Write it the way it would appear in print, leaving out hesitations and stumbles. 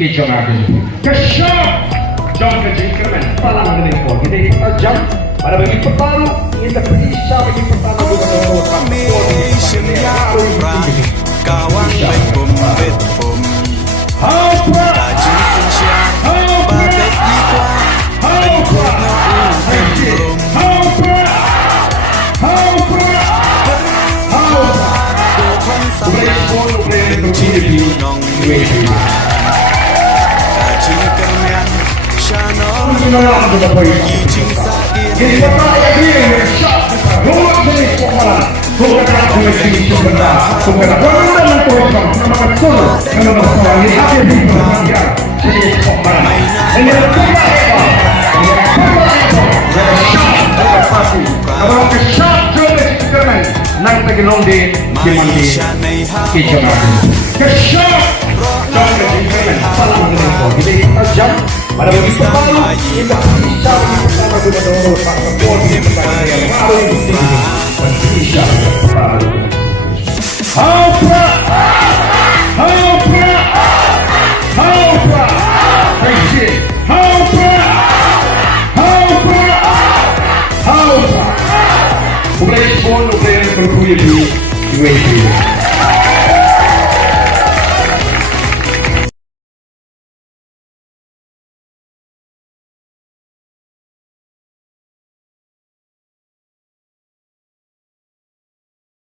Kejong akin. Kesyap! Jom ke jingkramen. Palang dengan impor. Kita ikutan jam. Pada bagi petarung. Kita bisa bagi petarung. Formation Yaura Kawan baik bombet bom Baju sensyar Bagai ikwa Engkau ngauzen belum Berkuat Tuhan sama Benci binong Kacing kermian Shanong Ijing sair nang tegelong di dimandi kejong akin. Kesyap! Palang dengan impor. Kita ikutan jam. Pada bagi petarung. Kita bisa bagi petarung. Pak Kapolri pertandingan yang paling tinggi. Bisa petarung. Haupra! Haupra! Haupra! Haupra! Haupra! Haupra! Mulai sepuluh berkuya di UAP.